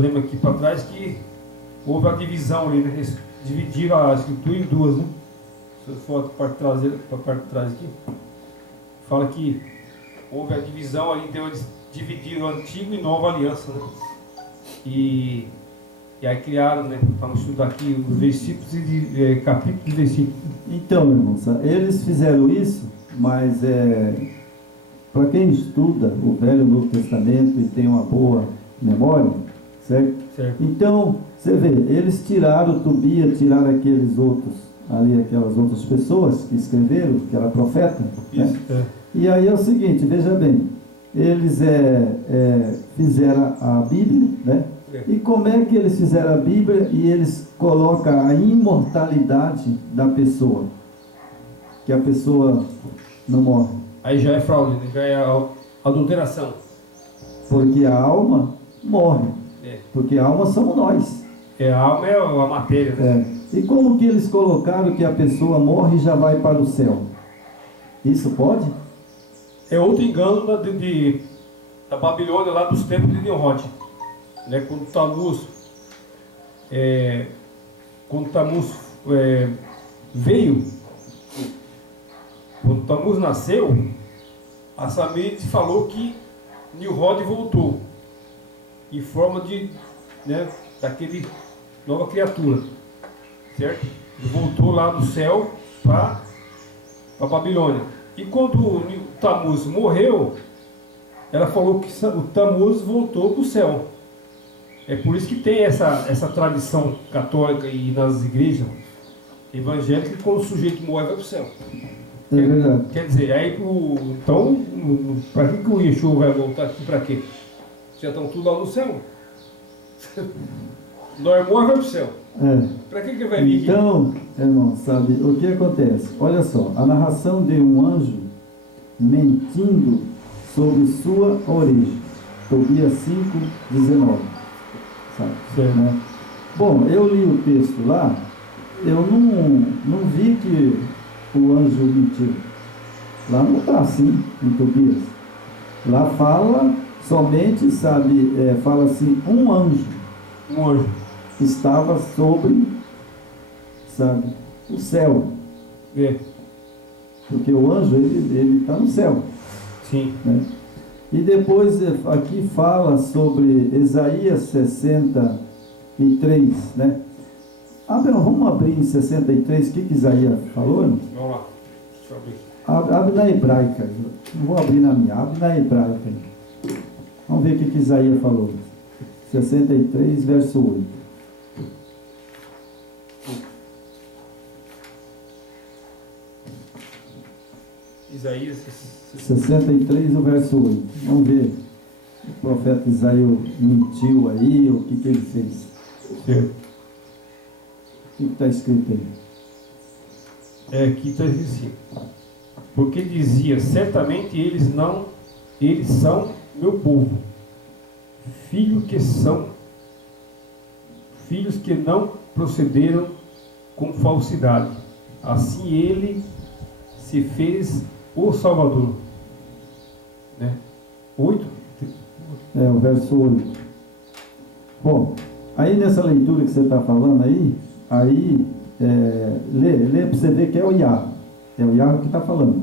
Lembra aqui para trás que houve a divisão ali, né? Eles dividiram a escritura em duas, né? Se eu for para a parte de trás aqui, fala que houve a divisão ali, então eles dividiram a antiga e nova aliança, né? E aí criaram, né? Vamos estudar aqui os versículos e capítulos e versículos. Então, irmãos, eles fizeram isso, mas para quem estuda o Velho e o Novo Testamento e tem uma boa memória, certo? Certo. Então, você vê, eles tiraram Tobias, tiraram aqueles outros, ali aquelas outras pessoas que escreveram, que era profeta, Isso, né? E aí é o seguinte, veja bem, eles fizeram a Bíblia, né? E como é que eles fizeram a Bíblia e eles colocam a imortalidade da pessoa? Que a pessoa não morre. Aí já é fraude, né? Já é a adulteração. Porque a alma morre. Porque a alma somos nós. A alma é a matéria, né? E como que eles colocaram que a pessoa morre e já vai para o céu? Isso pode? É outro engano da Babilônia, lá dos tempos de Nimrod, né? Quando Tammuz veio, quando Tammuz nasceu, a Samite falou que Nimrod voltou em forma daquele nova criatura, certo? Ele voltou lá do céu para a Babilônia. E quando o Tammuz morreu, ela falou que o Tammuz voltou para o céu. É por isso que tem essa tradição católica e nas igrejas evangélicas que quando o sujeito morre vai para o céu. É verdade. Quer dizer, aí então, para que o Yeshua vai voltar aqui para quê? Já estão tudo lá no céu. Nós morre vai para o céu. Para que vai vir aqui? Então, irmão, sabe, o que acontece? Olha só, a narração de um anjo mentindo sobre sua origem. Tobias 5:19. Sabe? Certo. Né? Bom, eu li o texto lá, eu não vi que o anjo mentiu. Lá não está assim, em Tobias. Lá fala somente, sabe, fala assim, um anjo estava sobre, sabe, o céu. Porque o anjo, ele está no céu. Sim. Né? E depois aqui fala sobre Isaías 63, né? Vamos abrir em 63, o que Isaías falou? Vamos lá, deixa eu abrir. Abre na hebraica, não vou abrir na minha, abre na hebraica. Vamos ver o que Isaías falou. 63, verso 8. Isaías 63, o verso 8. Vamos ver. O profeta Isaías mentiu aí, o que ele fez. Certo. O que está escrito aí? Aqui está escrito assim. Porque dizia, certamente eles são meu povo, filhos que não procederam com falsidade. Assim ele se fez o Salvador. Né? 8? O verso 8. Bom, aí nessa leitura que você está falando aí lê para você ver que é o Yah. É o Yah que está falando.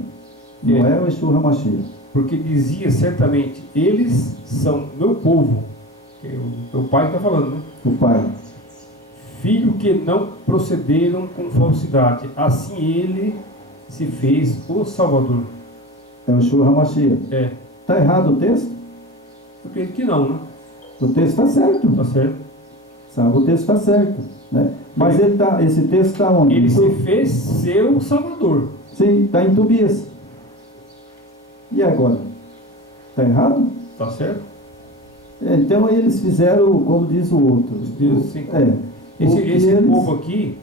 Não é o Yeshua HaMashiach. Porque dizia certamente, eles são meu povo. Que é o pai está falando, né? O pai. Filho que não procederam com falsidade. Assim ele se fez o Salvador. É o Yeshua HaMashiach. Está errado o texto? Eu acredito que não, né? O texto está certo. Está certo. Sabe, o texto está certo. Né? Mas esse texto está onde? Ele se fez seu Salvador. Sim, está em Tobias. E agora? Está errado? Está certo? Então aí eles fizeram, como diz o outro. Esse povo aqui,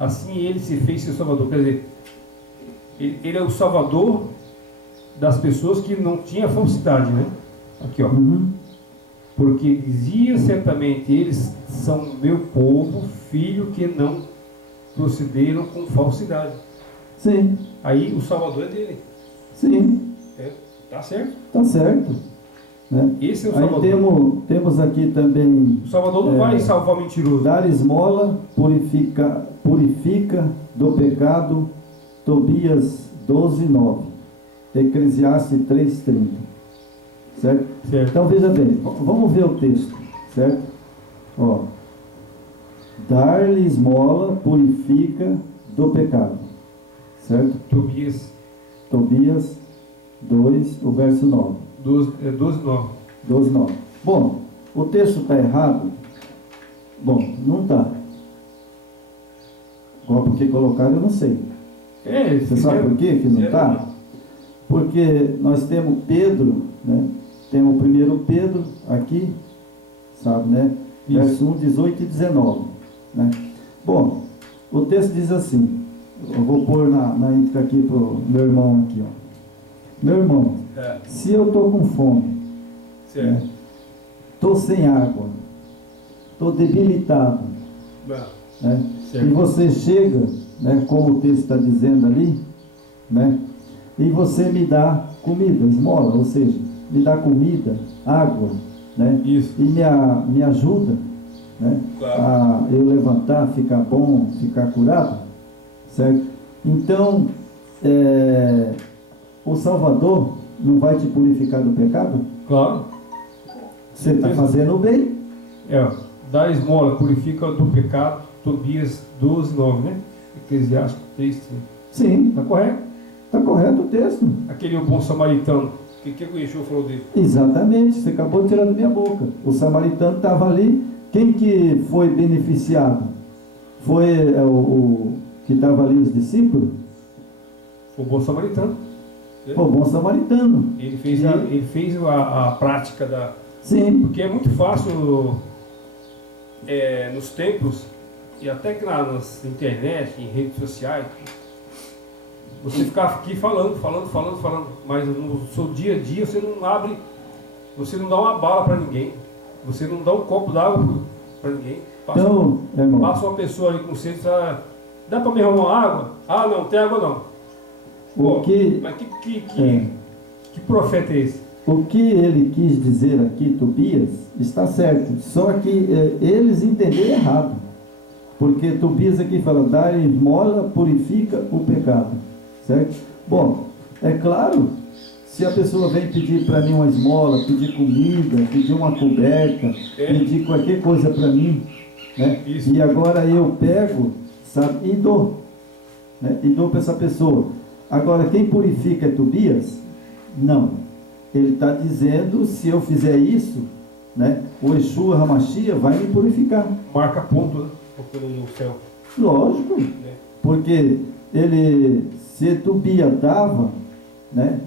assim ele se fez seu Salvador. Quer dizer, ele é o Salvador das pessoas que não tinham falsidade, né? Aqui, ó. Porque dizia certamente, eles são meu povo, filho que não procederam com falsidade. Sim. Aí o Salvador é dele. Sim. Tá certo? Tá certo. né? Esse é o Aí Salvador. temos aqui também O Salvador não vai salvar o mentiroso. dar esmola purifica do pecado, Tobias 12:9, Eclesiastes 3:30, certo? Certo. Então veja bem, vamos ver o texto, certo? Ó, dar-lhe esmola purifica do pecado, certo? Tobias Tobias 2, o verso 9. 12:9. 12:9. Bom, o texto está errado? Bom, não está. Qual porque colocaram, eu não sei. Você sabe por quê que não está? Porque nós temos Pedro, né? Temos o primeiro Pedro aqui, sabe, né? Isso. Verso 1, 18 e 19. Né? Bom, o texto diz assim, eu vou pôr na íntegra aqui para o meu irmão aqui, ó. Meu irmão, se eu estou com fome, estou sem água, estou debilitado, né? E você chega, né, como o texto está dizendo ali, né, e você me dá comida, esmola, ou seja, me dá comida, água, né, Isso. e me ajuda, né, a eu levantar, ficar bom, ficar curado, certo? Então, o Salvador não vai te purificar do pecado? Claro. Você está fazendo bem. Dá esmola, purifica do pecado, Tobias 12:9, né? Eclesiastes 3:30. Sim. Está correto? Está correto o texto. Aquele bom samaritano, o que o Yeshua falou dele? Exatamente, você acabou de tirar da minha boca. O samaritano estava ali. Quem que foi beneficiado? Foi o que estava ali, os discípulos? Foi o bom samaritano. Foi o bom samaritano. Ele fez a prática da... Sim. Porque é muito fácil nos templos, e até que nas internet, em redes sociais, você ficar aqui falando, mas no seu dia a dia você não abre, você não dá uma bala para ninguém, você não dá um copo d'água para ninguém. Passa uma pessoa ali com sede, dá para me arrumar água? Ah, não, tem água não. Mas que profeta é esse? O que ele quis dizer aqui, Tobias, está certo, só que eles entenderam errado. Porque Tobias aqui fala, dar esmola purifica o pecado, certo? Bom, é claro, se a pessoa vem pedir para mim uma esmola, pedir comida, pedir uma coberta, pedir qualquer coisa para mim, né? E agora eu pego, sabe, e dou, né? E dou para essa pessoa. Agora, quem purifica é Tobias? Não. Ele está dizendo, se eu fizer isso, né, o Yeshua HaMashiach vai me purificar. Marca ponto, né? No céu. Lógico, porque se Tobias dava, né,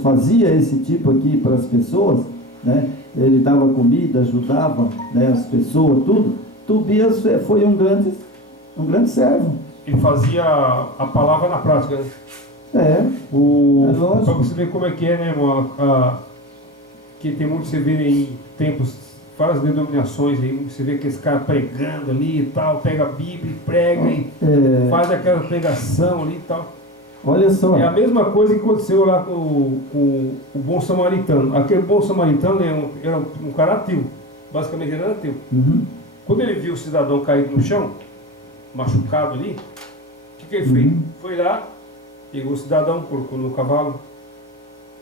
fazia esse tipo aqui para as pessoas, né, ele dava comida, ajudava, né, as pessoas, tudo. Tobias foi um grande servo. Ele fazia a palavra na prática, né? Lógico. Para você ver como é que né, irmão? Que tem muito, você vê em tempos, várias denominações aí, você vê que esse cara pregando ali e tal, pega a Bíblia e prega e faz aquela pregação ali e tal. Olha só. É a mesma coisa que aconteceu lá com o bom samaritano. Aquele bom samaritano era um cara ateu, basicamente ele era ateu. Uhum. Quando ele viu o cidadão caído no chão, machucado ali, o que ele fez? Foi lá, pegou o cidadão, colocou no cavalo,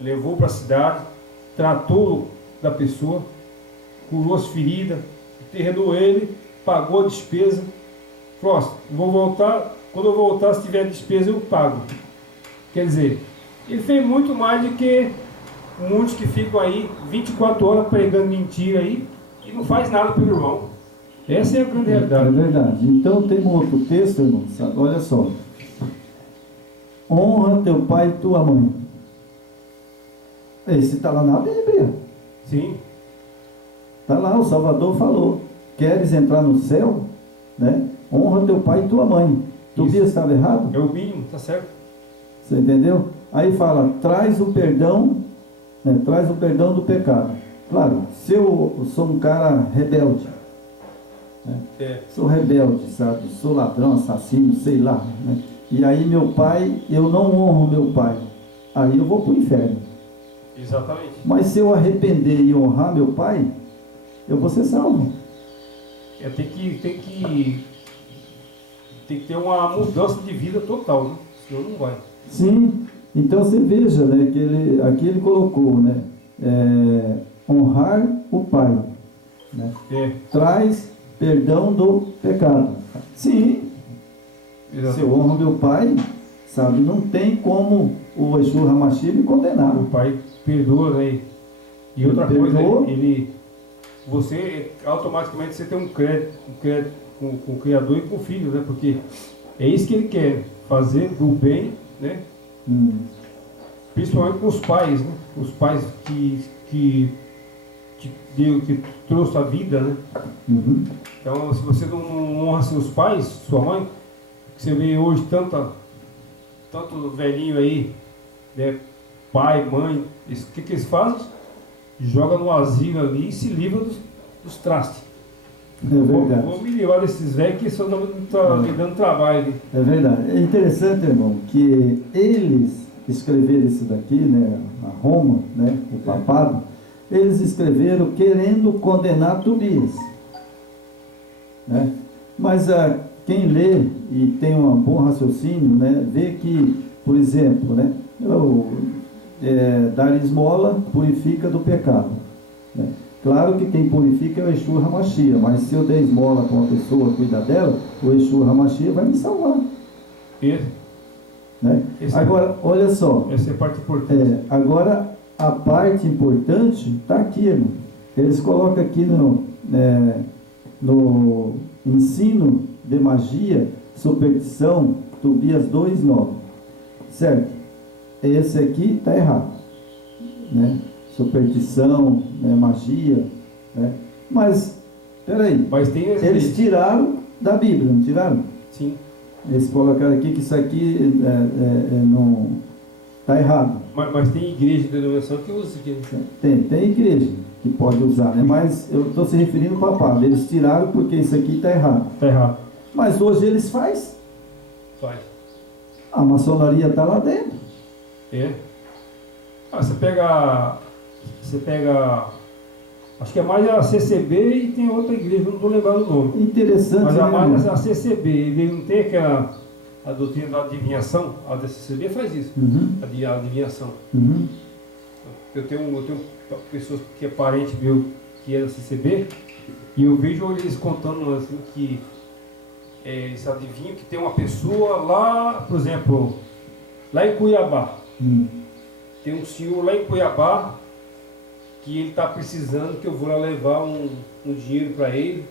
levou para a cidade, tratou da pessoa, curou as feridas, internou ele, pagou a despesa. Falou, vou voltar, quando eu voltar, se tiver despesa, eu pago. Quer dizer, ele fez muito mais do que muitos que ficam aí 24 horas pregando mentira aí e não faz nada pelo irmão. Essa é a grande realidade. É verdade. Então tem um outro texto, irmão, sabe? Olha só. Honra teu pai e tua mãe. Esse está lá na Bíblia. Sim. Está lá, o Salvador falou. Queres entrar no céu? Né? Honra teu pai e tua mãe. Tobias estava errado? É o mínimo, tá certo. Você entendeu? Aí fala, traz o perdão, né? Traz o perdão do pecado. Claro, se eu sou um cara rebelde, né? Sou rebelde, sabe? Sou ladrão, assassino, sei lá, né? E aí meu pai, eu não honro meu pai. Aí eu vou para o inferno. Exatamente. Mas se eu arrepender e honrar meu pai, eu vou ser salvo. Tem que ter uma mudança de vida total, né? Senão não vai. Sim, então você veja, né, que aqui ele colocou, né, honrar o pai, né, traz perdão do pecado. Sim, se eu honro meu pai, sabe, não tem como o Yeshua HaMashiach me condenar. O pai perdoa, né? E outra coisa, você automaticamente você tem um crédito com o Criador e com o Filho, né? Porque é isso que ele quer, fazer do bem, né? Principalmente com os pais, né? Os pais que trouxe a vida, né? Então, se você não honra seus pais, sua mãe, você vê hoje tanto velhinho aí, né? Pai, mãe, o que eles fazem? Joga no asilo ali e se livra dos trastes. É verdade. Vou me livrar desses velhos que só não estão me dando trabalho. É verdade. É interessante, irmão, que eles escreveram isso daqui, né? A Roma, né? O papado, eles escreveram querendo condenar Tobias, né? Mas quem lê e tem um bom raciocínio, né? Vê que, por exemplo, né? Dar esmola purifica do pecado, né? Claro que quem purifica é o Yeshua HaMashiach, mas se eu der esmola para uma pessoa, cuidar dela, o Yeshua HaMashiach vai me salvar. Né? Agora, olha só. Essa é a parte importante. Agora, a parte importante está aqui, irmão. Eles colocam aqui no ensino de magia, superstição, Tobias 2:9. Certo? Esse aqui está errado, né? Superstição, né? Magia, né? Mas, peraí, eles tiraram da Bíblia, não tiraram? Sim. Eles colocaram aqui que isso aqui não está errado. Mas tem igreja de denominação que usa isso aqui. Tem igreja que pode usar, né? Mas eu estou se referindo ao papado. Eles tiraram porque isso aqui está errado. Está errado. Mas hoje eles fazem. Faz. A maçonaria está lá dentro. Você pega, acho que é mais a CCB e tem outra igreja, não estou lembrando o nome. Interessante. Mas a né, mais a CCB, ele não tem a doutrina da adivinhação, a da CCB faz isso, a adivinhação. Eu tenho pessoas que é parente meu que é da CCB, e eu vejo eles contando assim que eles adivinham que tem uma pessoa lá, por exemplo, lá em Cuiabá. Tem um senhor lá em Cuiabá que ele está precisando que eu vou lá levar um dinheiro para ele,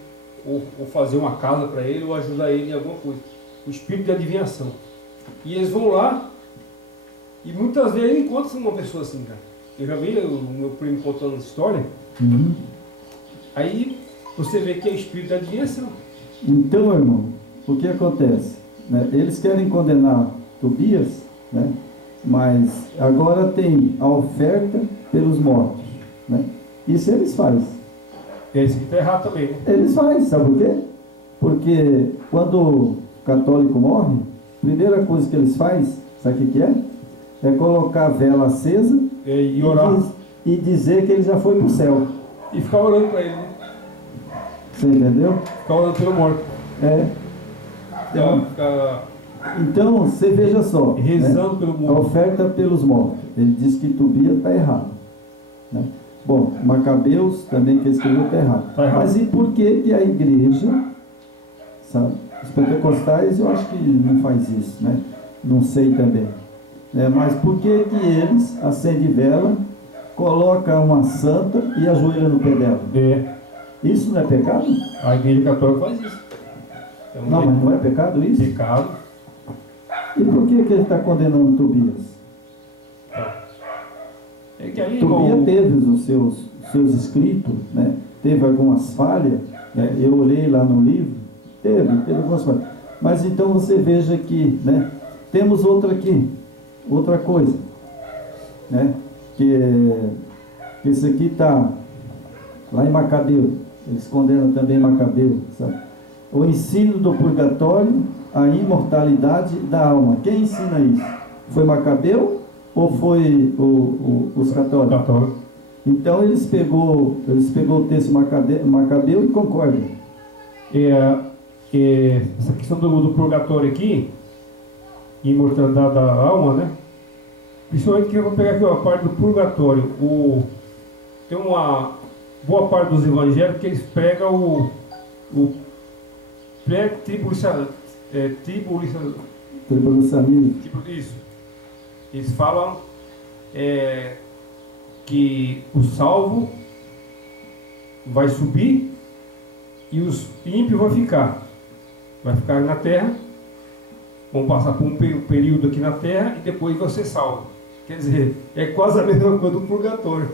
ou fazer uma casa para ele, ou ajudar ele em alguma coisa. O espírito de adivinhação. E eles vão lá, e muitas vezes encontram uma pessoa assim, cara. Eu já vi o meu primo contando essa história. Aí você vê que é espírito de adivinhação. Então, irmão, o que acontece? Né? Eles querem condenar Tobias, né? Mas agora tem a oferta pelos mortos, né? Isso eles fazem. Esse aqui está errado também, né? Eles fazem, sabe por quê? Porque quando o católico morre, a primeira coisa que eles fazem, sabe o que é? É colocar a vela acesa e orar. E dizer que ele já foi para o céu. E ficar orando para ele, né? Você entendeu? Ficar orando pelo morto. Então, você veja só. Rezando, né? Pelo morto. A oferta pelos mortos. Ele diz que Tobias está errado, né? Bom, Macabeus também que escreveu está errado. Mas e por que a igreja, sabe? Os pentecostais eu acho que não faz isso, né? Não sei também. Mas por que eles acendem vela, colocam uma santa e ajoelham no pé dela? Isso não é pecado? A igreja católica faz isso. Não, mas não é pecado isso? Pecado. E por que ele está condenando Tobias? Tobias teve os seus escritos, né? Teve algumas falhas, né? Eu olhei lá no livro, teve algumas falhas. Mas então você veja que, né? Temos outra coisa, né? Que esse aqui está lá em Macabeu, eles condenam também Macabeu, sabe? O ensino do purgatório, a imortalidade da alma. Quem ensina isso? Foi Macabeu ou foi os católicos? Católico. Então eles pegou o texto Macabeu e concordam. Essa questão do purgatório aqui, imortalidade da alma, né? Principalmente que eu vou pegar aqui a parte do purgatório. Tem uma boa parte dos evangelhos que eles pregam o pré-tribulacionismo. Isso. Eles falam que o salvo vai subir e os ímpios vão ficar. Vai ficar na terra, vão passar por um período aqui na terra e depois vão ser salvos. Quer dizer, é quase a mesma coisa do purgatório.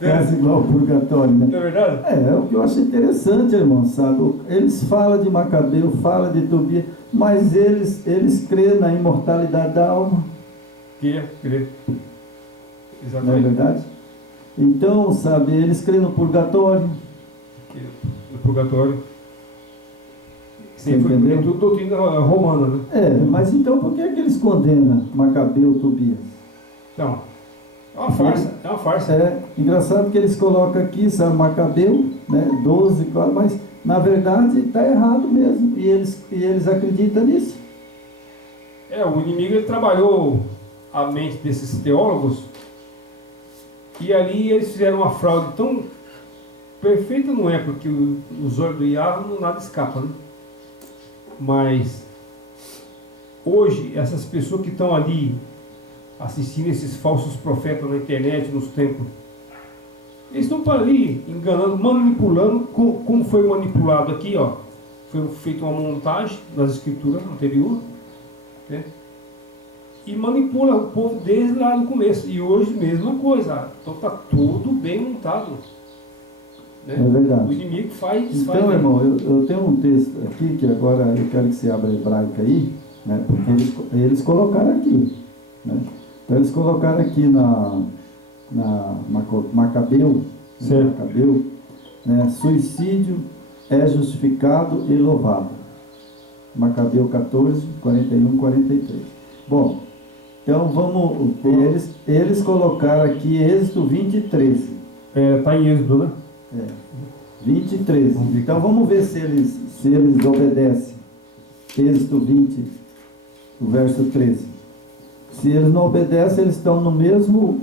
Quase igual ao purgatório, né? Não é verdade? É o que eu acho interessante, irmão, sabe? Eles falam de Macabeu, falam de Tobias, mas eles creem na imortalidade da alma. Crê. Exatamente. Não é verdade? Então, sabe, eles creem no purgatório. No purgatório. Sim, foi tudo doutrina romana, né? Mas então por que eles condenam Macabeu e Tobias? Então, é uma farsa. É engraçado que eles colocam aqui, sabe, Macabeu, né, 12, mas na verdade está errado mesmo. E eles acreditam nisso. O inimigo ele trabalhou a mente desses teólogos e ali eles fizeram uma fraude tão perfeita, não é, porque os olhos do Yahweh nada escapa, né? Mas hoje essas pessoas que estão ali assistindo esses falsos profetas na internet, nos templos, eles estão ali enganando, manipulando, como foi manipulado aqui, ó. Foi feita uma montagem nas escrituras anteriores, né? E manipula o povo desde lá no começo. E hoje mesma coisa. Então está tudo bem montado, né? É verdade. O inimigo faz. Então, irmão, eu tenho um texto aqui que agora eu quero que você abra a hebraica aí, né? Porque eles colocaram aqui, né? Então eles colocaram aqui na Macabeu, né? Suicídio é justificado e louvado. Macabeu 14, 41, 43. Bom, então vamos. Eles colocaram aqui Êxodo 20, 13. Está em Êxodo, né? 20 e 13. Então vamos ver se eles obedecem. Êxodo 20, o verso 13. Se eles não obedecem, eles estão no mesmo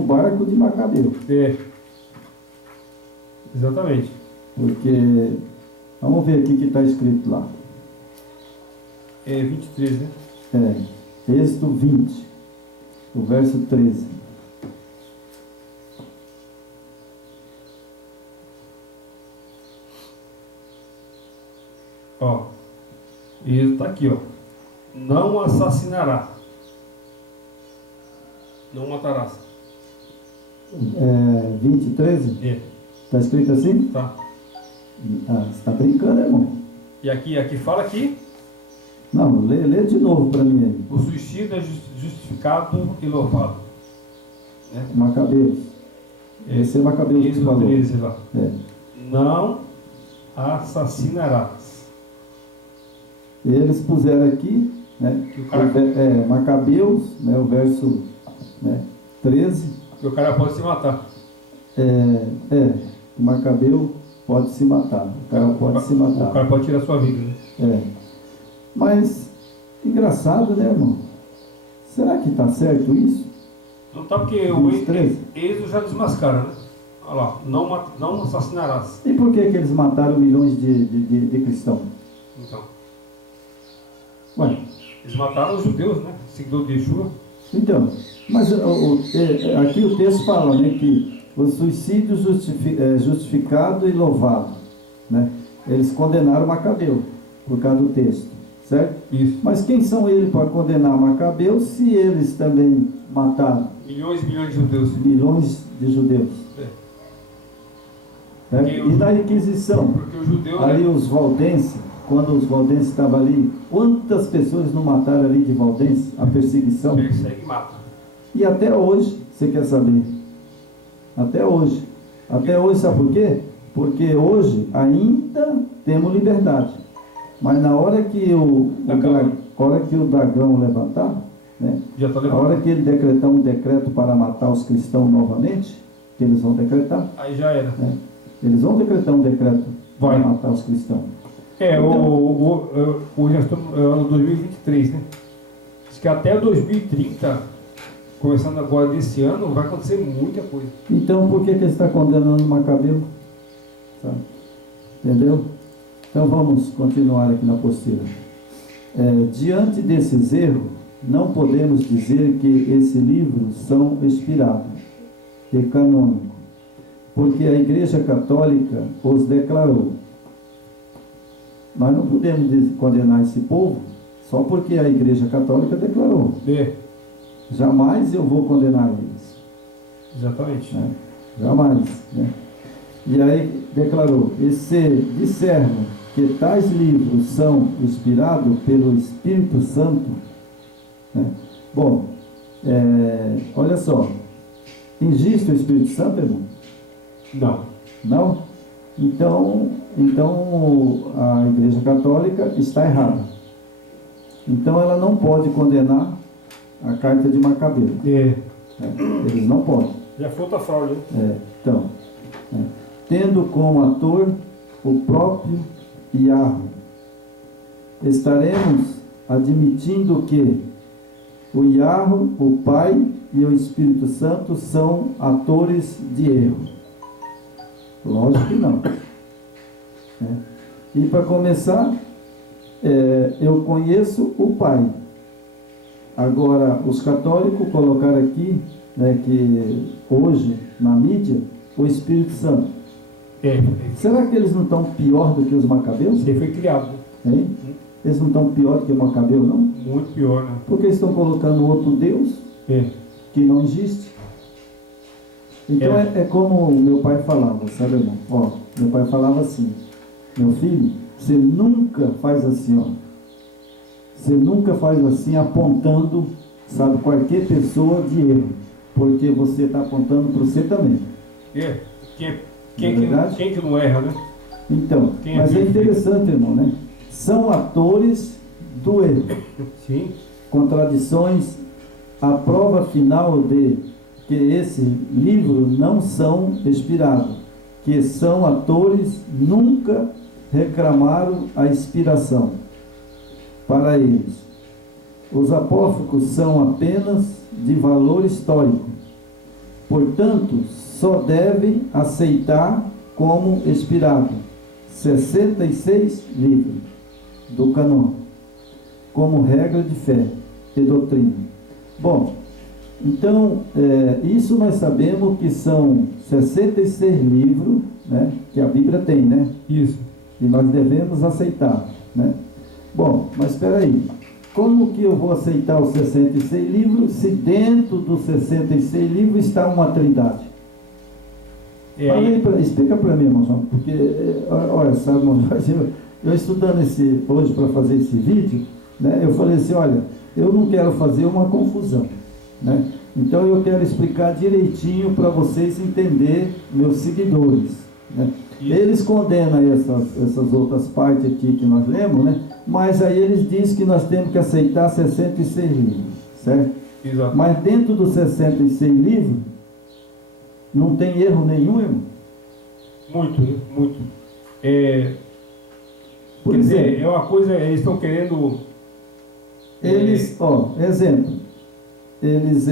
barco de Macabeu. Exatamente. Porque, vamos ver aqui o que está escrito lá. 23, né? Êxodo 20, o verso 13. E está aqui, ó. Não assassinará. Não matarás. 20, 13? Está escrito assim? Tá. Você está brincando, irmão? E aqui fala aqui. Não, lê de novo para mim aí. O suicídio é justificado e louvado. Macabeus. Esse é Macabeus que falou. 13 lá. Não assassinarás. Eles puseram aqui, né? Macabeus, né? O verso 13. Que o cara pode se matar. Macabeu pode se matar. O cara pode se matar. O cara pode tirar a sua vida, né? Mas, engraçado, né, irmão? Será que está certo isso? Não está, porque o Êxodo já desmascara, né? Olha lá, não assassinarás. E por que eles mataram milhões de cristãos? Então. Ué. Eles mataram os judeus, né? Seguidor de Yeshua. Então, mas aqui o texto fala, né, que o suicídio justificado e louvado, né? Eles condenaram Macabeu por causa do texto, certo? Isso. Mas quem são eles para condenar Macabeu se eles também mataram milhões e milhões de judeus? Milhões de judeus. E na Inquisição, porque o judeu, ali os valdenses, quando os valdenses estavam ali, quantas pessoas não mataram ali de Valdense? A perseguição. Persegue e mata. E até hoje, você quer saber? Até hoje. Até hoje, sabe por quê? Porque hoje ainda temos liberdade. Mas na hora que o dragão levantar, né? Já está A levando. hora que ele decretar um decreto para matar os cristãos novamente, que eles vão decretar, Aí já era. né? Eles vão decretar um decreto Vai. para matar os cristãos. É, Então, hoje nós estamos no ano 2023, né? Diz que até 2030, começando agora desse ano, vai acontecer muita coisa. então por que ele está condenando Macabeu? Sabe? Entendeu? Então vamos continuar aqui na apostila. Diante desses erros, não podemos dizer que esses livros são inspirados e canônicos, porque a Igreja Católica os declarou. Nós não podemos condenar esse povo só porque a Igreja Católica declarou. Jamais eu vou condenar eles. Exatamente. Né? Jamais. Né? E aí declarou: e se dissermos que tais livros são inspirados pelo Espírito Santo, né? Bom, olha só, existe o Espírito Santo, irmão? Não. Não? Então a Igreja Católica está errada. Então ela não pode condenar a carta de Macabeu. Eles não podem. Já foi outra fraude, né? Tendo como ator o próprio Yahweh, estaremos admitindo que o Yahweh, o Pai e o Espírito Santo são atores de erro? Lógico que não. E para começar, eu conheço o Pai. Agora, os católicos colocaram aqui, né, que hoje, na mídia, o Espírito Santo. Será que eles não estão pior do que os macabeus? Isso aí foi criado. Hein? Eles não estão pior do que o Macabeu, não? Muito pior, né? Porque eles estão colocando outro Deus que não existe. Então é como o meu pai falava, sabe, irmão? Ó, meu pai falava assim: meu filho, você nunca faz assim, ó. Você nunca faz assim apontando, sabe, qualquer pessoa de erro, porque você está apontando para você também. Quem que não erra, né? Então, mas é interessante, irmão, né? São atores do erro. Sim. Contradições, a prova final de que esse livro não são inspirados, que são atores, nunca reclamaram a inspiração para eles. Os apócrifos são apenas de valor histórico, portanto, só devem aceitar como inspirado 66 livros do cânon, como regra de fé e doutrina. Bom, então, isso nós sabemos que são 66 livros, né, que a Bíblia tem, né? Isso. E nós devemos aceitar, né? Bom, mas espera aí. Como que eu vou aceitar os 66 livros se dentro dos 66 livros está uma trindade? Explica para mim, irmão, porque, olha, sabe, irmão, eu estudando hoje para fazer esse vídeo, né, eu falei assim, olha, eu não quero fazer uma confusão, né? Então eu quero explicar direitinho para vocês entenderem, meus seguidores, né? Eles condenam essas outras partes aqui que nós lemos, né? Mas aí eles dizem que nós temos que aceitar 66 livros, certo? Exato. Mas dentro dos 66 livros, não tem erro nenhum, irmão? Muito, né? Muito. Por quer dizer, exemplo, é uma coisa, eles estão querendo... Eles, exemplo, eles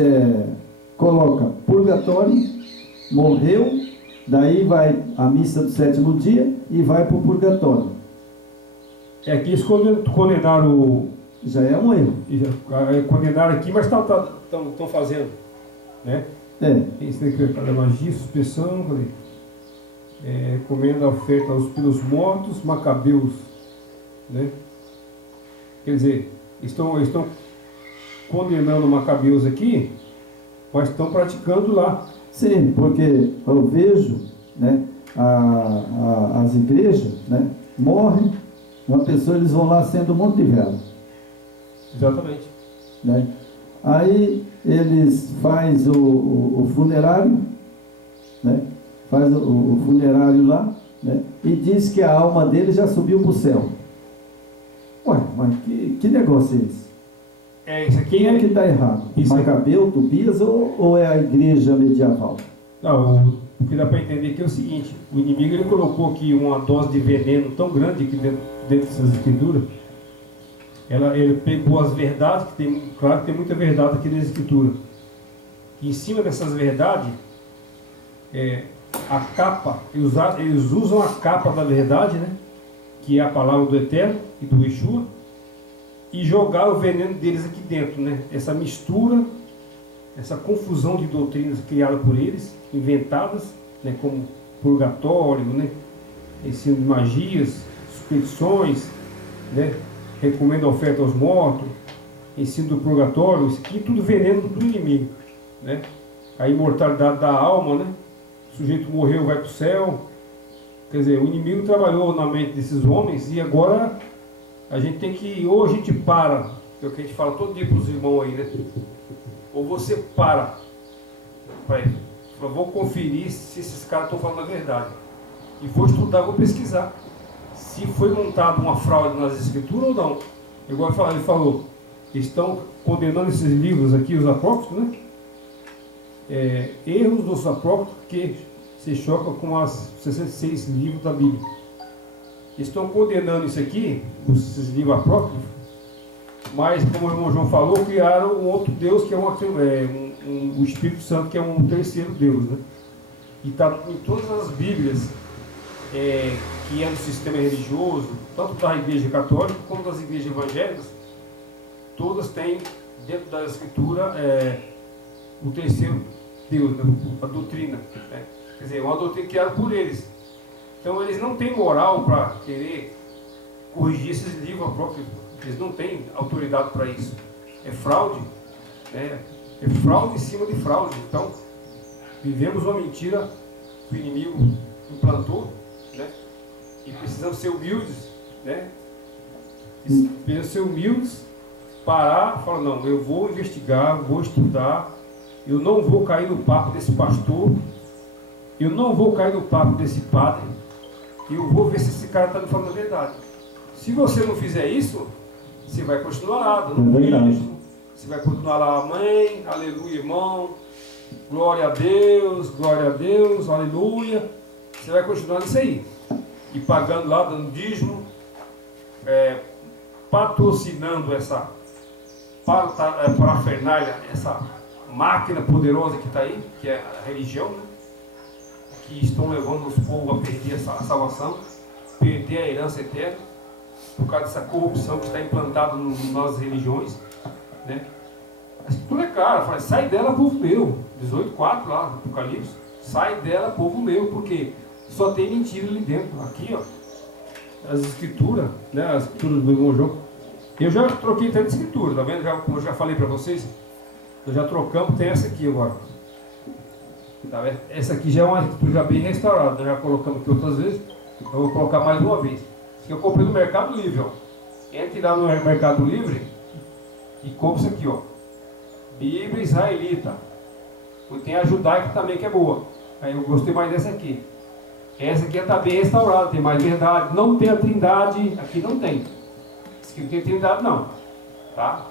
colocam purgatório, morreu, daí vai a missa do sétimo dia e vai para o purgatório. Aqui eles condenaram... Já é um erro. Condenaram aqui, mas estão fazendo, né? Esse decreto da magia, suspensão, comendo a oferta pelos mortos, macabeus, né? Quer dizer, estão condenando macabeus aqui, mas estão praticando lá. Sim, porque eu vejo, né, as igrejas, né, morrem, uma pessoa, eles vão lá acendem um monte de vela. Exatamente. Né? Aí eles fazem o funerário, né? Faz o funerário lá, né? E diz que a alma dele já subiu para o céu. Ué, mas que negócio é esse? Isso aqui Quem é que está errado? Isso Macabeu, Tobias ou é a igreja medieval? Não, o que dá para entender aqui é o seguinte: o inimigo ele colocou aqui uma dose de veneno tão grande aqui dentro dessas escrituras. Ele pegou as verdades, claro que tem muita verdade aqui nas escrituras. E em cima dessas verdades, a capa, eles usam a capa da verdade, né? Que é a palavra do Eterno e do Yeshua, e jogar o veneno deles aqui dentro, né? Essa mistura, essa confusão de doutrinas criadas por eles, inventadas, né? Como purgatório, né? Ensino de magias, superstições, né? Recomenda a oferta aos mortos, ensino do purgatório, isso aqui tudo veneno do inimigo, né? A imortalidade da alma, né? O sujeito morreu, vai para o céu. Quer dizer, o inimigo trabalhou na mente desses homens e agora a gente tem que, ou a gente para, que é o que a gente fala todo dia para os irmãos aí, né? Ou você para ele. Vou conferir se esses caras estão falando a verdade. E vou estudar, vou pesquisar. Se foi montada uma fraude nas escrituras ou não. Igual ele falou, estão condenando esses livros aqui, os apócrifos, né? Erros dos apócrifos que se chocam com as 66 livros da Bíblia. Estão condenando isso aqui, esses livros apócrifos, mas, como o irmão João falou, criaram um outro Deus, que é o Espírito Santo, que é um terceiro Deus, né? E está em todas as Bíblias, que é no sistema religioso, tanto da Igreja Católica como das igrejas evangélicas, todas têm dentro da Escritura o terceiro Deus, né? A doutrina, né? Quer dizer, uma doutrina criada por eles. Então eles não têm moral para querer corrigir esses livros próprios. Eles não têm autoridade para isso. É fraude, né? É fraude em cima de fraude. Então, vivemos uma mentira que o inimigo implantou, né? E precisamos ser humildes, né? Precisamos ser humildes, parar, falar, não, eu vou investigar, vou estudar, eu não vou cair no papo desse pastor, eu não vou cair no papo desse padre, eu vou ver se esse cara está me falando a verdade. Se você não fizer isso, você vai continuar lá, dando beijo, você vai continuar lá, amém, aleluia, irmão, glória a Deus, aleluia. Você vai continuar nisso aí. E pagando lá, dando dízimo, patrocinando essa parafernália, essa máquina poderosa que está aí, que é a religião, né? Que estão levando os povos a perder a salvação, perder a herança eterna, por causa dessa corrupção que está implantada nas religiões, né? A escritura é clara, fala, sai dela, povo meu, 18:4 lá no Apocalipse, sai dela, povo meu, porque só tem mentira ali dentro. Aqui, ó, as escrituras, né? As escrituras do irmão João. Eu já troquei tanta escritura, tá vendo? Como eu já falei para vocês, nós já trocamos, tem essa aqui agora. Tá vendo? Essa aqui já é uma escritura já bem restaurada, nós já colocamos aqui outras vezes, eu vou colocar mais uma vez. Isso que eu comprei no Mercado Livre, ó. Entre lá no Mercado Livre e compra isso aqui, ó. Bíblia Israelita. E tem a Judaica também, que é boa. Aí eu gostei mais dessa aqui. Essa aqui está bem restaurada, tem mais verdade. Não tem a trindade, aqui não tem. Isso aqui não tem trindade não. Tá?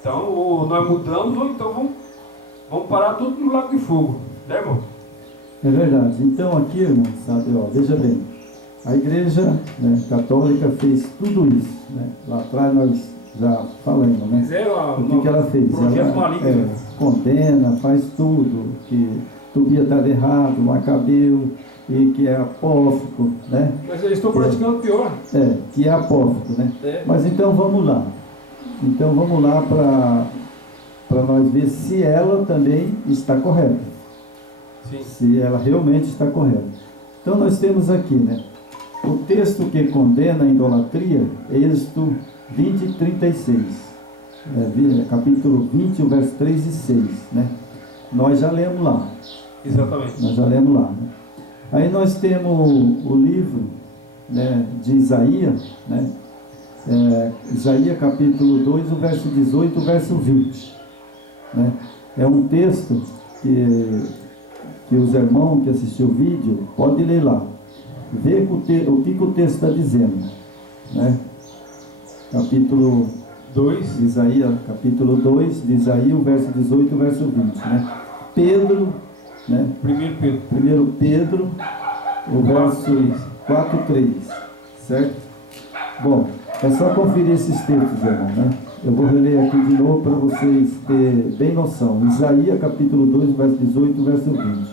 Então, ou nós mudamos, ou então vamos parar tudo no lago de fogo. Né, irmão? É verdade. Então aqui, irmão, sabe, ó, veja bem. A igreja, né, católica fez tudo isso, né? Lá atrás nós já falamos, né? O que ela fez? Ela condena, faz tudo, que Tobias estava errado, Macabeu, e que é apócrifo, né? Mas eles estão praticando pior. Que é apócrifo, né? Mas então vamos lá. Então vamos lá para nós ver se ela também está correta. Sim. Se ela realmente está correta. Então nós temos aqui, né? O texto que condena a idolatria é Êxodo 20 e 36. Capítulo 20, o verso 3 e 6, né? Nós já lemos lá. Exatamente. Nós já lemos lá, né? Aí nós temos o livro, né, de Isaías, né? Isaías capítulo 2, o verso 18, o verso 20, né? É um texto que os irmãos que assistiram o vídeo podem ler lá, ver o que o texto está dizendo, né? Capítulo 2. Isaías, capítulo 2, de Isaías, o verso 18 e o verso 20, né? Pedro, né? 1 Pedro. 1 Pedro, o verso 4, 3, certo? Bom, é só conferir esses textos, irmão, né? Eu vou reler aqui de novo para vocês terem bem noção. Isaías, capítulo 2, verso 18 e verso 20.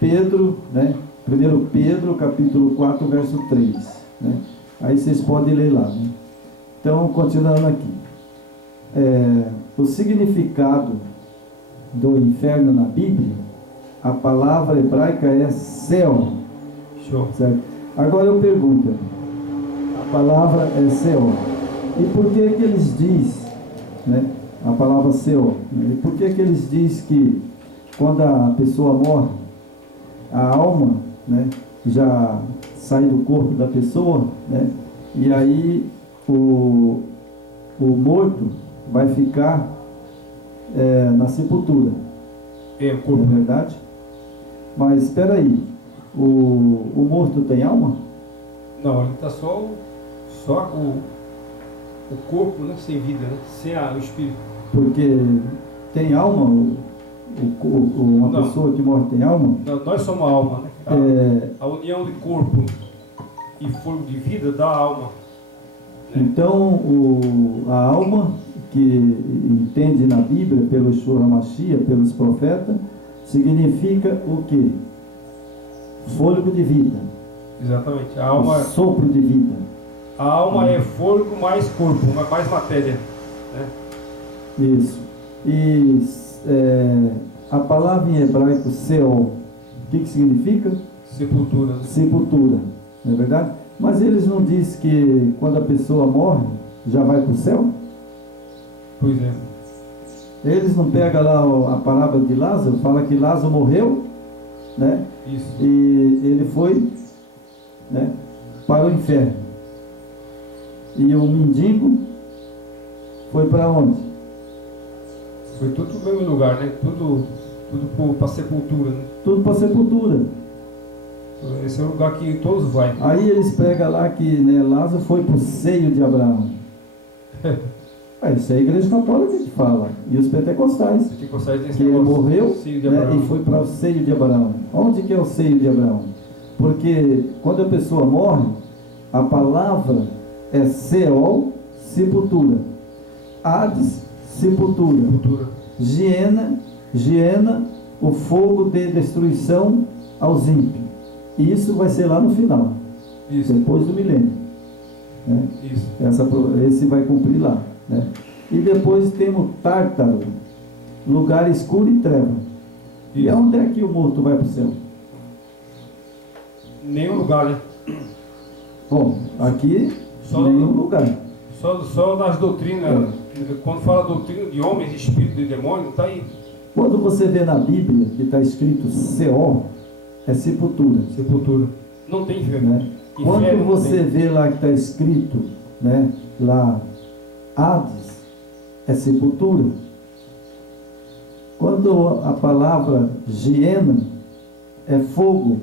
Pedro, né? 1 Pedro, capítulo 4, verso 3, né? Aí vocês podem ler lá, né? Então, continuando aqui. O significado do inferno na Bíblia, a palavra hebraica é Seol. Show. Certo? Agora eu pergunto, a palavra é Seol. E por que eles dizem, né, a palavra Seol? Né? E por que eles dizem que quando a pessoa morre, a alma, né, já sai do corpo da pessoa, né, e aí o morto vai ficar na sepultura? É, o corpo. Não é verdade? Mas espera aí, o morto tem alma? Não, ele está só o corpo, né, sem vida, né? Sem o espírito. Porque tem alma? Uma Não. pessoa que morre tem alma? Não, nós somos a alma, né? A união de corpo e fogo de vida dá alma. Né? Então, a alma que entende na Bíblia, pelo Yeshua HaMashiach, pelos profetas, significa o quê? Fôlego de vida. Exatamente. A alma, O sopro de vida. a alma é fôlego mais corpo, mais matéria. Né? Isso. E a palavra em hebraico Seol, o que significa? Sepultura. Né? Sepultura, não é verdade? Mas eles não dizem que quando a pessoa morre, já vai para o céu? Pois é. Eles não pegam lá a palavra de Lázaro, fala que Lázaro morreu, né? Isso. E ele foi, né, para o inferno. E o mendigo foi para onde? Foi tudo no mesmo lugar, né? Tudo para sepultura, né? Tudo para sepultura. Esse é o lugar que todos vão. Aí eles pregam lá que, né, Lázaro foi para o seio de Abraão. Isso é a igreja católica que fala. E os pentecostais. Que ele morreu, né, e foi para o seio de Abraão. Onde que é o seio de Abraão? Porque quando a pessoa morre, a palavra é Seol, sepultura. Hades, sepultura. Giena, o fogo de destruição aos ímpios. Isso vai ser lá no final. Isso. Depois do milênio. Né? Isso. Esse vai cumprir lá. Né? E depois temos Tártaro, lugar escuro e treva. Isso. E onde é que o morto vai para o céu? Nenhum lugar, né? Bom, aqui nenhum lugar. Só nas doutrinas. Quando fala doutrina de homens, de espírito, de demônio, está aí. Quando você vê na Bíblia que está escrito Seol, é sepultura. Sepultura. Não tem inferno. Né? Quando você vê lá que está escrito, né, lá Hades, é sepultura. Quando a palavra Giena é fogo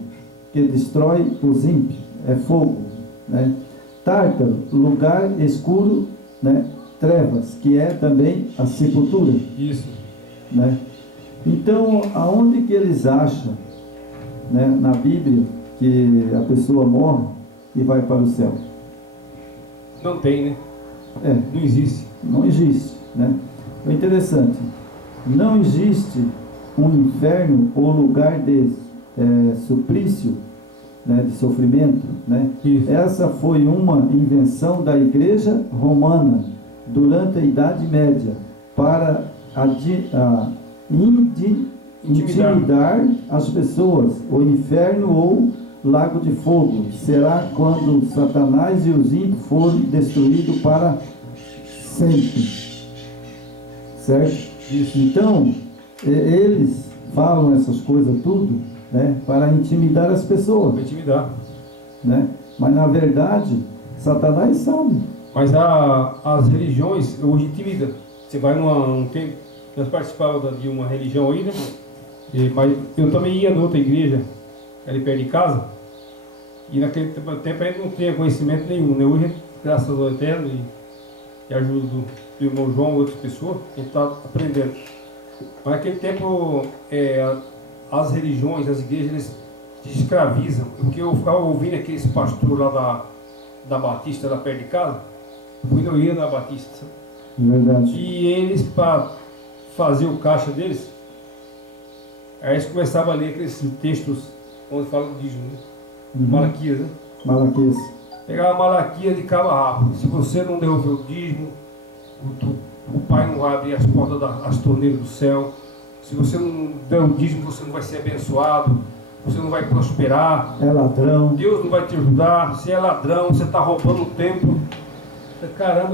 que destrói os ímpios, é fogo, né? Tártaro, lugar escuro, né? Trevas, que é também a sepultura. Isso. Né? Então, aonde que eles acham, né, na Bíblia, que a pessoa morre e vai para o céu? Não tem, né? Não existe. Não existe, né? É interessante. Não existe um inferno ou lugar de suplício, né, de sofrimento, né? Isso. Essa foi uma invenção da Igreja Romana durante a Idade Média para intimidar as pessoas. O inferno ou lago de fogo será quando Satanás e os ímpios forem destruídos para sempre, certo? Isso. Então eles falam essas coisas tudo, né, para intimidar as pessoas, Para intimidar. né? Mas na verdade Satanás sabe. Mas as religiões hoje intimidam. Você vai nós participávamos de uma religião aí, né? Mas eu também ia noutra igreja, ali perto de casa, e naquele tempo a gente não tinha conhecimento nenhum, né? Hoje, graças ao Eterno, e a ajuda do irmão João e outras pessoas, a gente está aprendendo. Mas naquele tempo, as religiões, as igrejas, eles te escravizam. Porque eu ficava ouvindo aqueles pastores lá da Batista, lá perto de casa, eu ia na Batista. Verdade. E eles, para fazer o caixa deles, aí eles começavam a ler aqueles textos onde fala do dízimo, né? Malaquias, né? Malaquias. Pegava Malaquias de cabo a rabo. Se você não devolver o dízimo, o Pai não vai abrir as portas das torneiras do céu. Se você não der o dízimo, você não vai ser abençoado. Você não vai prosperar. É ladrão. Deus não vai te ajudar. Você é ladrão, você está roubando o templo. Caramba,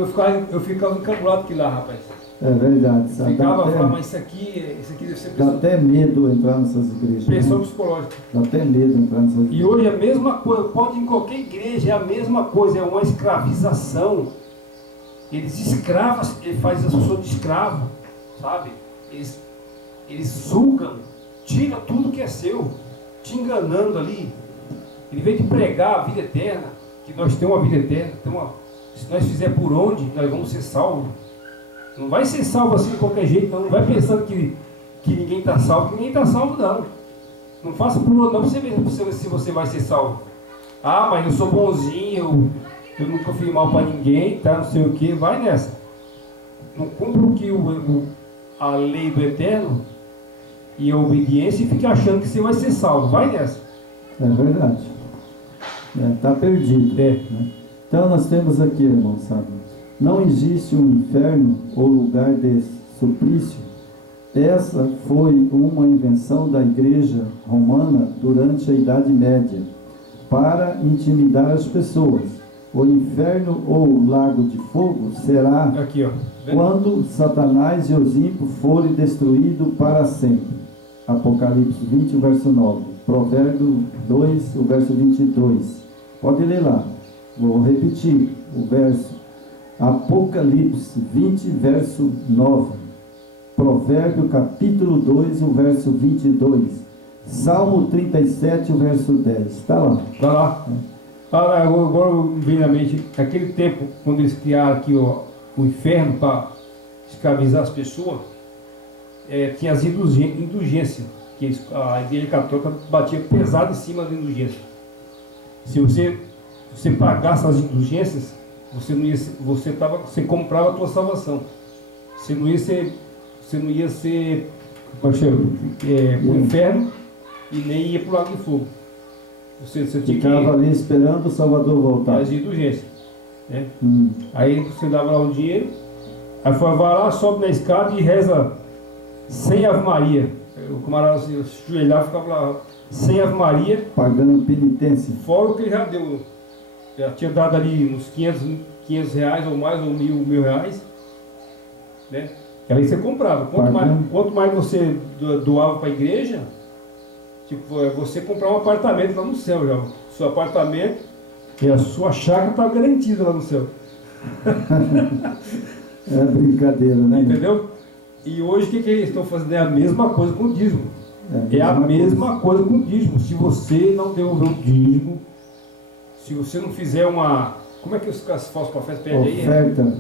eu ficava encabulado aqui lá, rapaz. É verdade. Sabe? Ficava falando, mas isso aqui deve ser dá até medo entrar nessas igrejas. pressão Né? psicológica. Dá até medo entrar nessas igrejas. E hoje é a mesma coisa, pode ir em qualquer igreja, é a mesma coisa, é uma escravização. Eles escravam, ele faz as pessoas de escravo, sabe? Eles sugam, tiram tudo que é seu, te enganando ali. Ele veio de pregar a vida eterna, que nós temos uma vida eterna, se nós fizer por onde, nós vamos ser salvos. Não vai ser salvo assim de qualquer jeito, não vai pensando que ninguém está salvo, que ninguém está salvo não. Não faça por onde não, para você ver se você vai ser salvo. Ah, mas eu sou bonzinho, eu nunca fui mal para ninguém, tá, não sei o que, vai nessa. Não cumpra o que a lei do eterno e a obediência e fique achando que você vai ser salvo, vai nessa. É verdade. Está perdido. Né? Então nós temos aqui, irmão, sabe? Não existe um inferno ou lugar de suplício. Essa foi uma invenção da igreja romana durante a Idade Média para intimidar as pessoas. O inferno ou lago de fogo será aqui, ó. Quando Satanás e os ímpios forem destruídos para sempre. Apocalipse 20, verso 9. Provérbio 2, o verso 22. Pode ler lá. Vou repetir o verso. Apocalipse 20, verso 9. Provérbio capítulo 2, o verso 22. Salmo 37, o verso 10. Está lá. Está lá. Agora me vem na mente, aquele tempo, quando eles criaram aqui o inferno para escravizar as pessoas, tinha as indulgências, que a igreja católica batia pesado em cima da indulgência. Se você pagasse as indulgências, você comprava a tua salvação. Você não ia ser para o inferno e nem ia para o lago de fogo. Você ficava ali esperando o Salvador voltar. As indulgências, né? Aí você dava lá um dinheiro, aí vai lá, sobe na escada e reza 100 Ave Maria. O camarada se ajoelhava, ficava lá 100 Ave Maria, pagando penitência. Fora o que ele já deu. Já tinha dado ali uns 500 reais ou mais, ou mil reais, né? Que aí você comprava. Quanto mais você doava para a igreja, tipo, você comprar um apartamento lá no céu já. Seu apartamento e a sua chácara está garantida lá no céu. É brincadeira, né? Entendeu? E hoje o que eles estão fazendo? É a mesma coisa com o dízimo. É a mesma coisa com o dízimo. Se você não devolver o dízimo, se você não fizer uma... Como é que os falsos profetas pedem aí? Oferta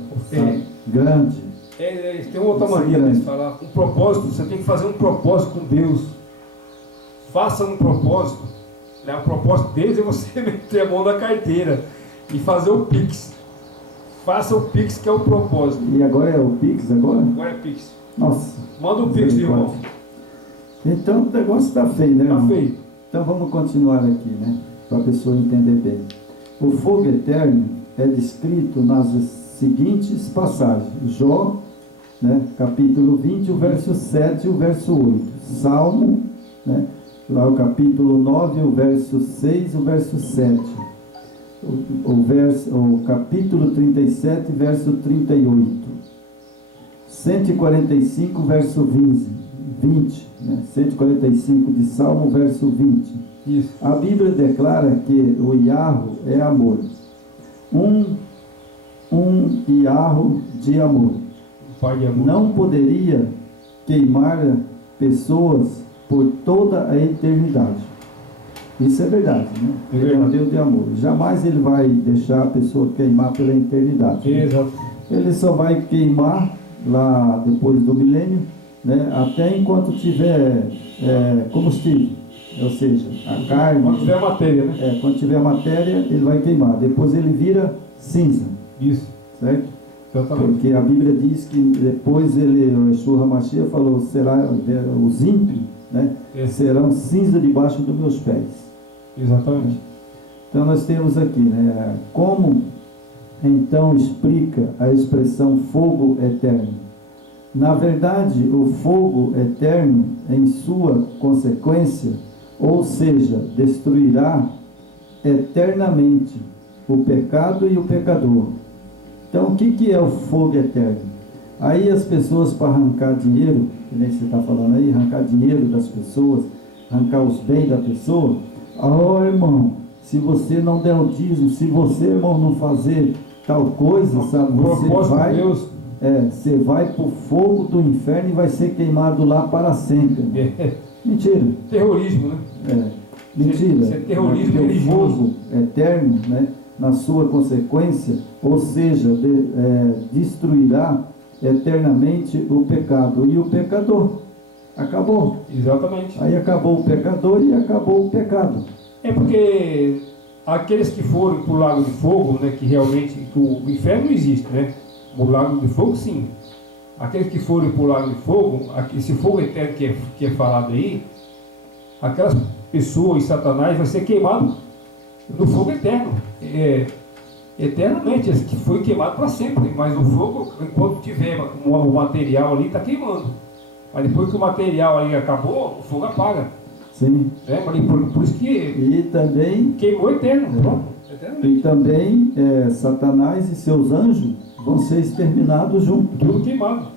grande. Tem uma outra maneira de falar. Um propósito, você tem que fazer um propósito com Deus. Faça um propósito. Né? O propósito deles é você meter a mão na carteira e fazer o Pix. Faça o Pix, que é o propósito. E agora é o Pix? Agora é Pix. Nossa. Manda o Pix, irmão. Então o negócio está feio, né, irmão? Está feio. Então vamos continuar aqui, né? Para a pessoa entender bem. O fogo eterno é descrito nas seguintes passagens. Jó, né, capítulo 20, o verso 7 e o verso 8. Salmo, né, lá o capítulo 9, o verso 6 e o verso 7. O capítulo 37, verso 38. 145, verso 20, né? 145 de Salmo, verso 20. Isso. A Bíblia declara que o Iarro é amor. Um Iarro de amor. Pai de amor. Não poderia queimar pessoas por toda a eternidade. Isso é verdade, né? Ele é um Deus de amor. Jamais ele vai deixar a pessoa queimar pela eternidade. Exato. ele só vai queimar lá depois do milênio, né? Até enquanto tiver combustível, ou seja, a carne. Quando tiver matéria, né? Quando tiver matéria, ele vai queimar. Depois ele vira cinza. Isso. Certo? Exatamente. Porque a Bíblia diz que depois o Yeshua HaMashiach falou, será os ímpios, né? Serão cinza debaixo dos meus pés. Exatamente. Então nós temos aqui, né? Como então explica a expressão fogo eterno? Na verdade, o fogo eterno, em sua consequência, ou seja, destruirá eternamente o pecado e o pecador. Então, o que é o fogo eterno? Aí as pessoas, para arrancar dinheiro, que nem você está falando aí, arrancar dinheiro das pessoas, arrancar os bens da pessoa, irmão, se você não der o dízimo, se você, irmão, não fazer tal coisa, sabe, você vai para o fogo do inferno e vai ser queimado lá para sempre. Mentira. Terrorismo, né? Mentira. Isso é terrorismo Porque religioso. o fogo eterno, né, na sua consequência, ou seja, destruirá eternamente o pecado e o pecador. Acabou. Exatamente. Aí acabou o pecador e acabou o pecado. É porque aqueles que foram para o lago de fogo, né, que realmente o inferno não existe, né? O lago de fogo, sim. Aqueles que foram para o lago de fogo, esse fogo eterno que é falado aí, aquelas pessoas e Satanás vai ser queimado no fogo eterno. Eternamente, esse que foi queimado para sempre. Mas o fogo, enquanto tiver o material ali, está queimando. Mas depois que o material ali acabou, o fogo apaga. Sim. Mas por isso que e também queimou eterno. E também Satanás e seus anjos vão ser exterminados juntos. Tudo queimado.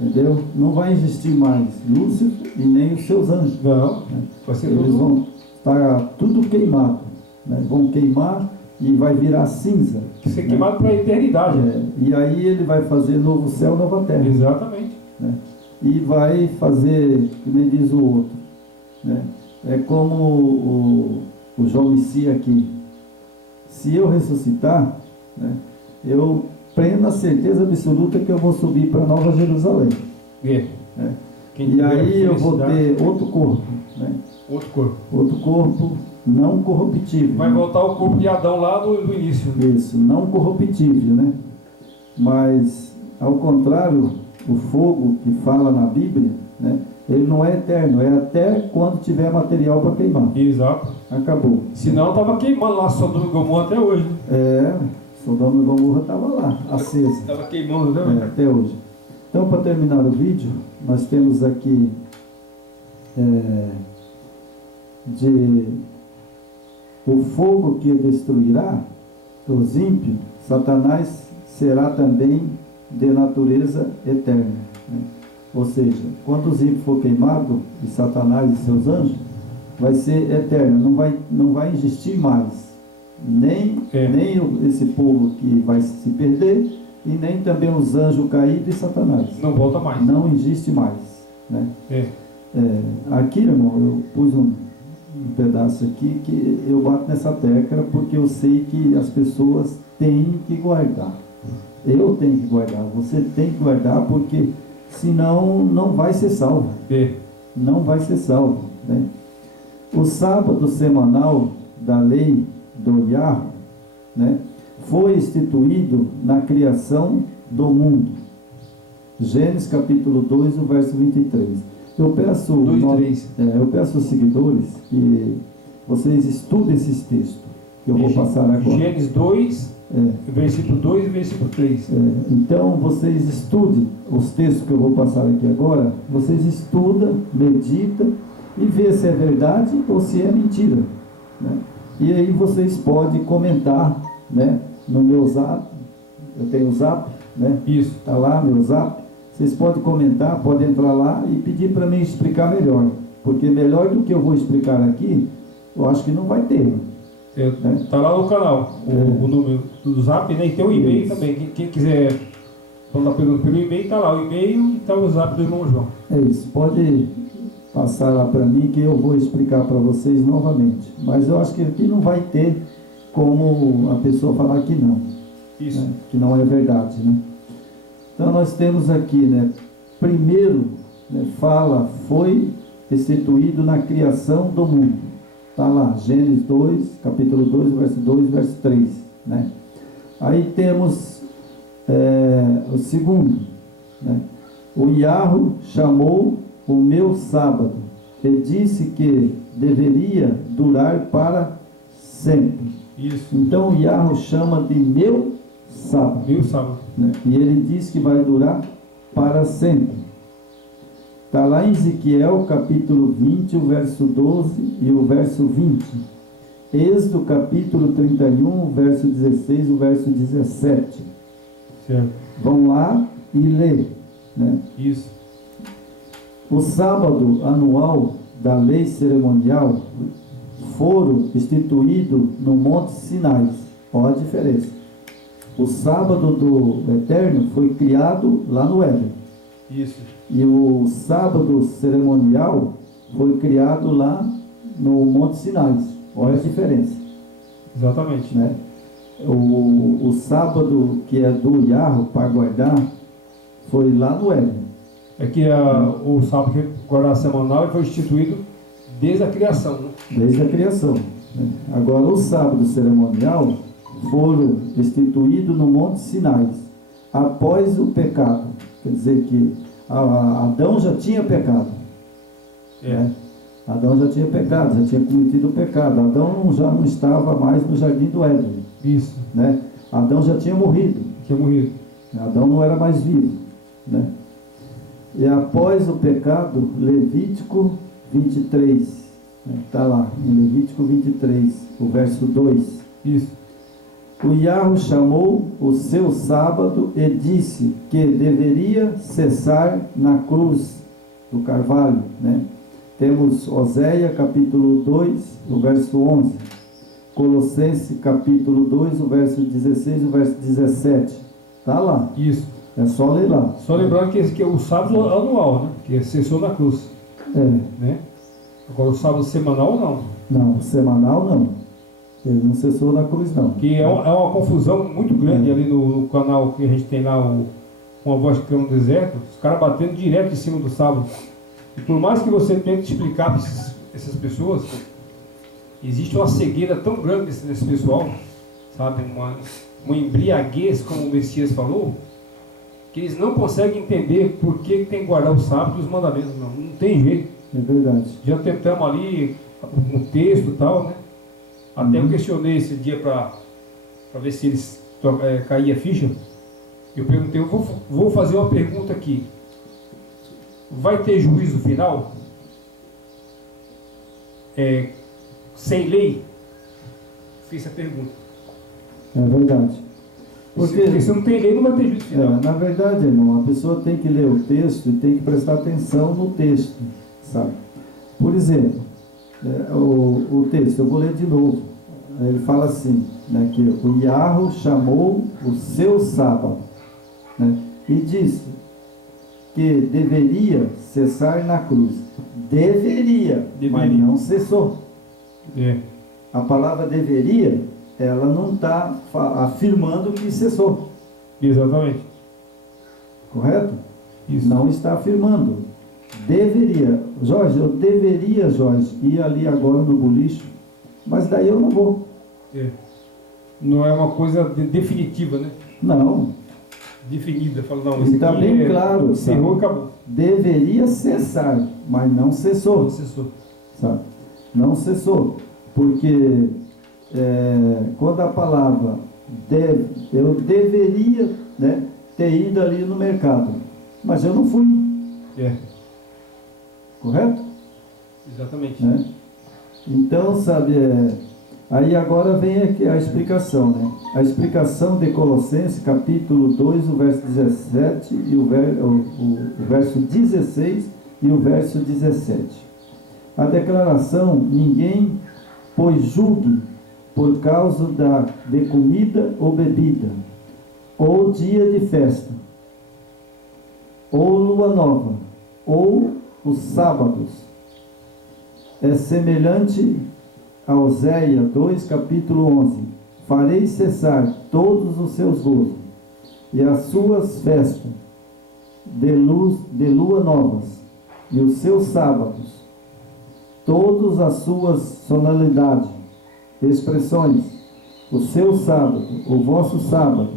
Entendeu? Não vai existir mais Lúcifer e nem os seus anjos. Não. Vai ser Eles vão estar tudo queimado. Né? Vão queimar e vai virar cinza. Vai ser queimado para a eternidade. E aí ele vai fazer novo céu, nova terra. Exatamente. Né? E vai fazer, como diz o outro. Né? É como o João Messia aqui. Se eu ressuscitar, né, eu plena certeza absoluta que eu vou subir para Nova Jerusalém. Né? E aí eu vou ter outro corpo. Né? Outro corpo. Outro corpo não corruptível. Vai voltar o corpo de Adão lá do início. Isso, não corruptível, né? Mas, ao contrário, o fogo que fala na Bíblia, né, ele não é eterno, é até quando tiver material para queimar. Exato. Acabou. Senão estava queimando lá Sodoma e Gomorra até hoje. Sodoma e Gomorra estava lá, acesa. Estava queimando, né? Até hoje. Então, para terminar o vídeo, nós temos aqui o fogo que destruirá os ímpios, Satanás será também de natureza eterna. Né? Ou seja, quando os ímpios for queimado, e Satanás e seus anjos, vai ser eterno, não vai existir mais. Nem esse povo que vai se perder, e nem também os anjos caídos e Satanás. Não volta mais. Não existe mais. Né? Aqui, irmão, eu pus um pedaço aqui que eu bato nessa tecla porque eu sei que as pessoas têm que guardar. Eu tenho que guardar, você tem que guardar, porque senão não vai ser salvo. Não vai ser salvo. Né? O sábado semanal da lei do Yahweh, né, foi instituído na criação do mundo. Gênesis capítulo 2, o verso 23. Eu peço aos seguidores que vocês estudem esses textos que eu vou passar agora. Gênesis 2, versículo 2 e versículo 3. Então vocês estudem os textos que eu vou passar aqui agora. Vocês estudam, meditam e vê se é verdade ou se é mentira. Né? E aí vocês podem comentar, né, no meu zap. Eu tenho o zap, né? Isso. Está lá meu zap. Vocês podem comentar, podem entrar lá e pedir para mim explicar melhor. Porque melhor do que eu vou explicar aqui, eu acho que não vai ter. Está lá no canal, o número do zap, né? E tem o e-mail também. Quem quiser mandar pergunta pelo e-mail, está lá o e-mail e está o zap do irmão João. É isso, pode passar lá para mim que eu vou explicar para vocês novamente. Mas eu acho que aqui não vai ter como a pessoa falar que não. Isso. Né? Que não é verdade, né? Então nós temos aqui, né? Primeiro, né, fala, foi instituído na criação do mundo. Está lá, Gênesis 2, capítulo 2, verso 2, verso 3, né? Aí temos o segundo, né? O Yahweh chamou o meu sábado e disse que deveria durar para sempre. Isso. Então o Yahweh chama de meu sábado. Meu sábado. Né? E ele diz que vai durar para sempre. Está lá em Ezequiel capítulo 20, o verso 12 e o verso 20. Êxodo capítulo 31, o verso 16 e o verso 17. Certo. Vão lá e lê, né? Isso. O sábado anual da lei cerimonial foram instituídos no Monte Sinai. Olha a diferença. O sábado do Eterno foi criado lá no Éden. Isso. E o sábado cerimonial foi criado lá no Monte Sinai. Olha a diferença. Exatamente. Né? O sábado que é do Yahweh para guardar foi lá no Éden. É que o sábado que guardar semanal foi instituído desde a criação, né? Desde a criação. Né? Agora, o sábado cerimonial foram instituídos no Monte Sinai, após o pecado. Quer dizer que Adão já tinha pecado. Né? Adão já tinha pecado, já tinha cometido o pecado. Adão já não estava mais no jardim do Éden. Isso. Né? Adão já tinha morrido. Tinha morrido. Adão não era mais vivo. Né? E após o pecado, Levítico 23, está lá, em Levítico 23, o verso 2. Isso. O Yahweh chamou o seu sábado e disse que deveria cessar na cruz do Carvalho, né? Temos Oséia capítulo 2, o verso 11. Colossenses capítulo 2, o verso 16 e o verso 17. Está lá. Isso. É só ler lá. Só lembrando que o sábado anual, né? Que cessou na cruz. Né? Agora o sábado semanal não. Não, semanal não. Ele não cessou na cruz não. Que é uma confusão muito grande ali no canal que a gente tem lá, Uma Voz que Clama no Deserto, os caras batendo direto em cima do sábado. E por mais que você tente explicar para essas pessoas, existe uma cegueira tão grande nesse pessoal, sabe? Uma embriaguez, como o Messias falou, que eles não conseguem entender por que tem que guardar o sábado e os mandamentos. Não tem jeito. É verdade. Já tentamos ali um texto e tal, né? Até eu questionei esse dia para ver se eles caía a ficha. Eu perguntei, eu vou fazer uma pergunta aqui. Vai ter juízo final? Sem lei? Fiz essa pergunta. É verdade. Porque se não tem lei, não vai ter juízo final. Na verdade, irmão, a pessoa tem que ler o texto e tem que prestar atenção no texto, sabe? Por exemplo, o texto, eu vou ler de novo. Ele fala assim, né, que o Yahweh chamou o seu sábado, né, e disse que deveria cessar na cruz. Deveria. Mas não cessou. A palavra deveria, ela não está afirmando que cessou. Exatamente. Correto? Isso. Não está afirmando. Deveria. Jorge, eu deveria, Jorge, ir ali agora no boliche, mas daí eu não vou. Não é uma coisa definitiva, né? Não. Definida. Fala, não, isso está bem claro. Cerrou e acabou. Deveria cessar, mas não cessou. Não cessou. Sabe? Não cessou. Porque quando a palavra eu deveria, né, ter ido ali no mercado, mas eu não fui. Correto? Exatamente. Né? Então, sabe, aí agora vem aqui a explicação, né? A explicação de Colossenses, capítulo 2, o verso 17 e o verso 16 e o verso 17. A declaração, ninguém pois julgue por causa de comida ou bebida, ou dia de festa, ou lua nova, ou os sábados. É semelhante a Oséia 2, capítulo 11. farei cessar todos os seus gozos, e as suas festas de lua novas, e os seus sábados, todas as suas solenidades, expressões, o seu sábado, o vosso sábado,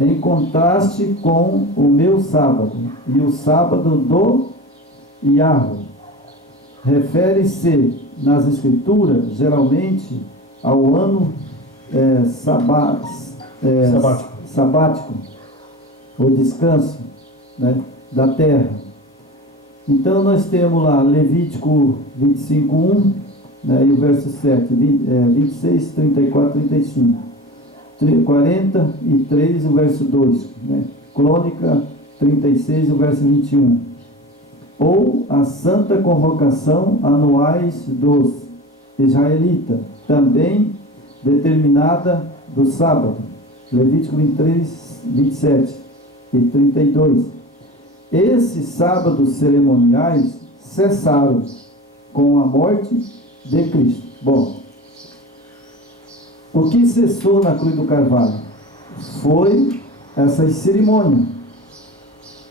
em contraste com o meu sábado, e o sábado do Yahweh. Refere-se nas Escrituras, geralmente, ao ano sabático, o descanso, né, da terra. Então nós temos lá Levítico 25:1, né, e o verso 7, 26, 34, 35, 43, o verso 2, né, Crônica 36, o verso 21, ou a santa convocação anuais dos israelitas, também determinada do sábado, Levítico 23, 27 e 32. Esses sábados cerimoniais cessaram com a morte de Cristo. Bom, o que cessou na cruz do Carvalho foi essas cerimônias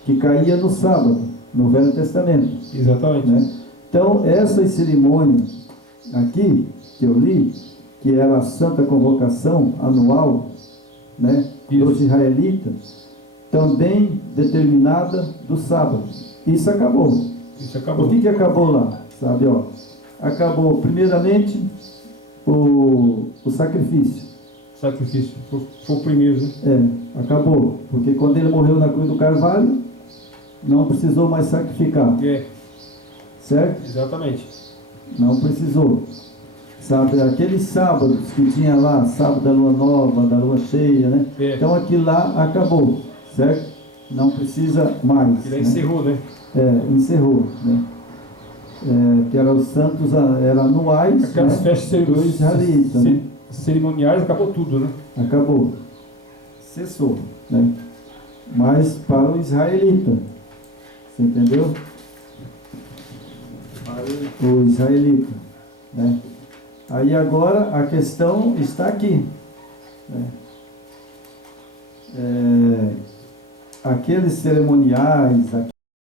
que caía no sábado, no Velho Testamento. Exatamente. Né? Então, essas cerimônias aqui, que eu li, que era a Santa Convocação Anual, né, dos israelitas, também determinada do sábado. Isso acabou. Isso acabou. O que acabou lá? Sabe, ó, acabou, primeiramente, o sacrifício. Sacrifício. Foi o primeiro, né? Acabou. Porque quando ele morreu na cruz do Carvalho, não precisou mais sacrificar. Certo? Exatamente. Não precisou. Sabe, aqueles sábados que tinha lá, sábado da lua nova, da lua cheia, né? Então aquilo lá acabou, certo? Não precisa mais. Ele, né, encerrou, né? Encerrou, né? Que eram os santos, eram anuais. Aquelas, né, festas dos israelitas, né? cerimoniais, acabou tudo, né? Acabou. Cessou, né? Mas para o israelita, você entendeu? Para o israelita, né? Aí agora a questão está aqui, né? Aqueles cerimoniais,